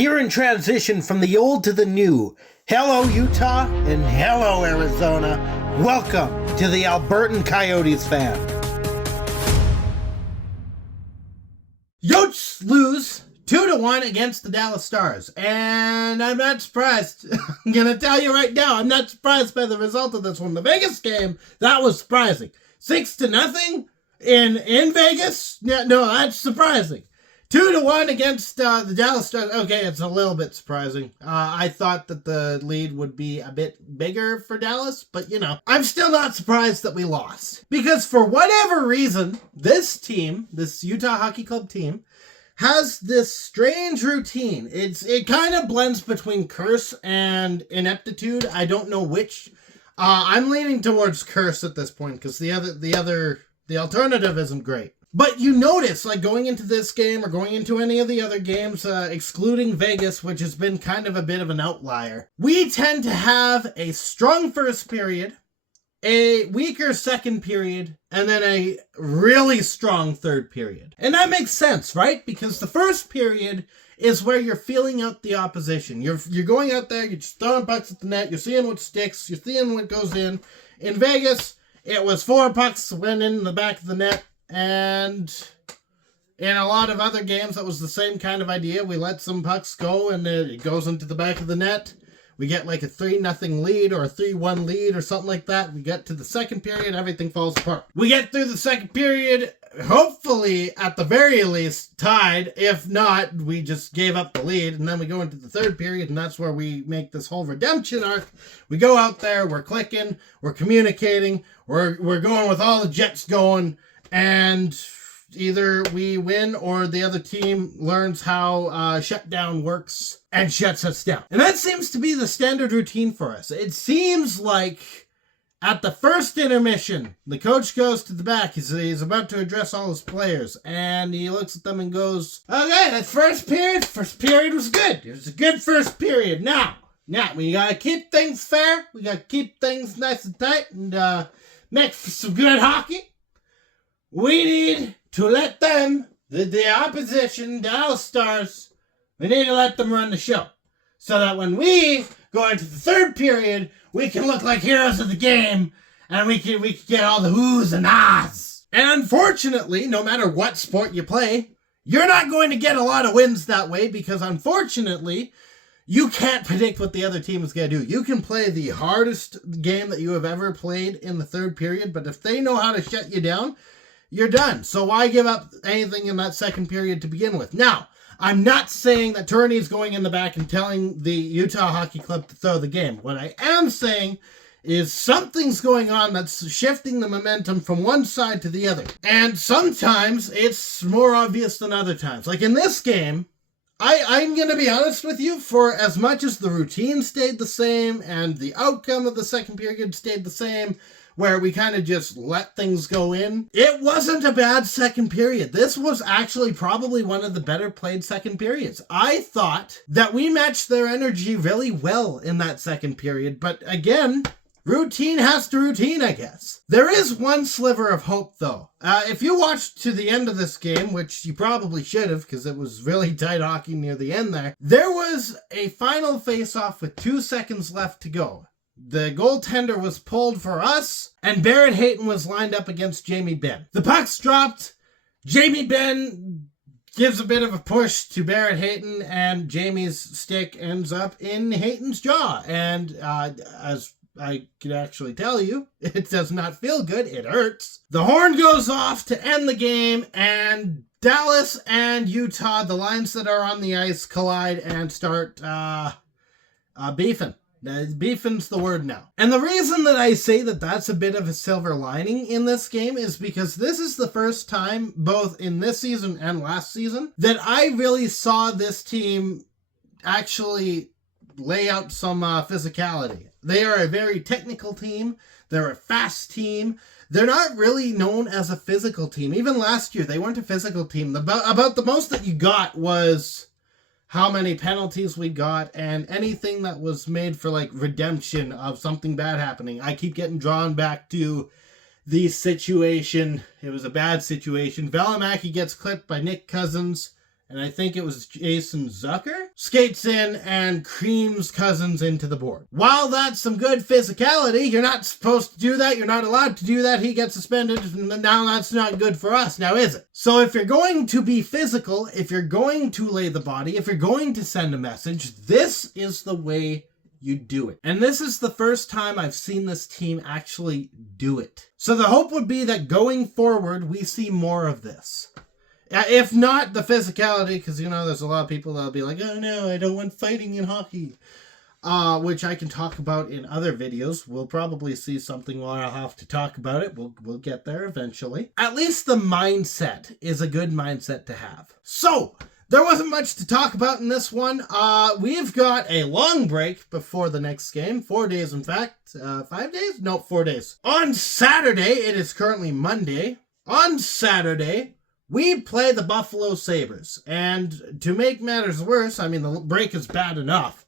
Here in transition from the old to the new. Hello, Utah, and hello, Arizona. Welcome to the Albertan Coyotes Fan. Yotes lose 2-1 against the Dallas Stars, and I'm not surprised. I'm going to tell you right now, I'm not surprised by the result of this one. The Vegas game, that was surprising. 6-0 in Vegas? Yeah, no, that's surprising. 2-1 against the Dallas Stars. Okay, it's a little bit surprising. I thought that the lead would be a bit bigger for Dallas, but I'm still not surprised that we lost. Because for whatever reason, this team, this Utah Hockey Club team, has this strange routine. It kind of blends between curse and ineptitude. I don't know which. I'm leaning towards curse at this point because the alternative isn't great. But you notice, like going into this game or going into any of the other games, excluding Vegas, which has been kind of a bit of an outlier, we tend to have a strong first period, a weaker second period, and then a really strong third period. And that makes sense, right? Because the first period is where you're feeling out the opposition. You're going out there, you're just throwing pucks at the net, you're seeing what sticks, you're seeing what goes in. In Vegas, it was 4 pucks went in the back of the net. And in a lot of other games, that was the same kind of idea. We let some pucks go, and it goes into the back of the net. We get like a 3-0 lead or a 3-1 lead or something like that. We get to the second period, everything falls apart. We get through the second period, hopefully, at the very least, tied. If not, we just gave up the lead, and then we go into the third period, and that's where we make this whole redemption arc. We go out there, we're clicking, we're communicating, we're going with all the jets going, and either we win or the other team learns how shutdown works and shuts us down. And that seems to be the standard routine for us. It seems like at the first intermission, the coach goes to the back. He's about to address all his players, and he looks at them and goes, okay, that first period was good. It was a good first period. Now, we got to keep things fair. We got to keep things nice and tight and make for some good hockey. We need to let them, the opposition, Dallas Stars, we need to let them run the show. So that when we go into the third period, we can look like heroes of the game, and we can get all the whoos and ahs. And unfortunately, no matter what sport you play, you're not going to get a lot of wins that way, because unfortunately, you can't predict what the other team is going to do. You can play the hardest game that you have ever played in the third period, but if they know how to shut you down, you're done. So why give up anything in that second period to begin with? Now, I'm not saying that Turney's going in the back and telling the Utah Hockey Club to throw the game. What I am saying is something's going on that's shifting the momentum from one side to the other. And sometimes it's more obvious than other times. Like in this game, I'm going to be honest with you, for as much as the routine stayed the same and the outcome of the second period stayed the same, where we kind of just let things go in, it wasn't a bad second period. This was actually probably one of the better played second periods. I thought that we matched their energy really well in that second period, but again, routine has to routine, I guess. There is one sliver of hope, though. If you watched to the end of this game, which you probably should have, because it was really tight hockey near the end there was a final face-off with 2 seconds left to go. The goaltender was pulled for us, and Barrett Hayton was lined up against Jamie Benn. The puck's dropped. Jamie Benn gives a bit of a push to Barrett Hayton, and Jamie's stick ends up in Hayton's jaw. And as I can actually tell you, it does not feel good. It hurts. The horn goes off to end the game, and Dallas and Utah, the lines that are on the ice, collide and start beefing. Beefing's the word now. And the reason that I say that that's a bit of a silver lining in this game is because this is the first time, both in this season and last season, that I really saw this team actually lay out some physicality. They are a very technical team. They're a fast team. They're not really known as a physical team. Even last year, they weren't a physical team. About the most that you got was how many penalties we got, and anything that was made for like redemption of something bad happening. I keep getting drawn back to the situation. It was a bad situation. Valimaki gets clipped by Nick Cousins, and I think it was Jason Zucker, skates in and creams Cousins into the board. While that's some good physicality, you're not supposed to do that, you're not allowed to do that, he gets suspended, and now that's not good for us, now is it? So if you're going to be physical, if you're going to lay the body, if you're going to send a message, this is the way you do it. And this is the first time I've seen this team actually do it. So the hope would be that going forward, we see more of this. If not the physicality, because, there's a lot of people that'll be like, oh no, I don't want fighting in hockey. Which I can talk about in other videos. We'll probably see something where I'll have to talk about it. We'll get there eventually. At least the mindset is a good mindset to have. So, there wasn't much to talk about in this one. We've got a long break before the next game. 4 days, in fact. 5 days? No, 4 days. On Saturday, it is currently Monday. On Saturday, we play the Buffalo Sabres. And to make matters worse, the break is bad enough.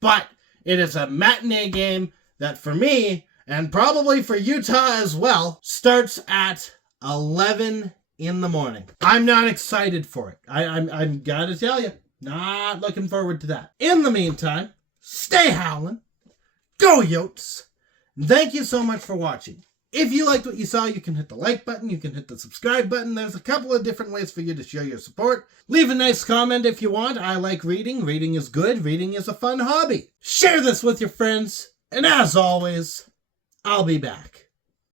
But it is a matinee game that for me, and probably for Utah as well, starts at 11 in the morning. I'm not excited for it. I'm gotta tell you, not looking forward to that. In the meantime, stay howling. Go Yotes. Thank you so much for watching. If you liked what you saw, you can hit the like button, you can hit the subscribe button. There's a couple of different ways for you to show your support. Leave a nice comment if you want. I like reading. Reading is good. Reading is a fun hobby. Share this with your friends. And as always, I'll be back.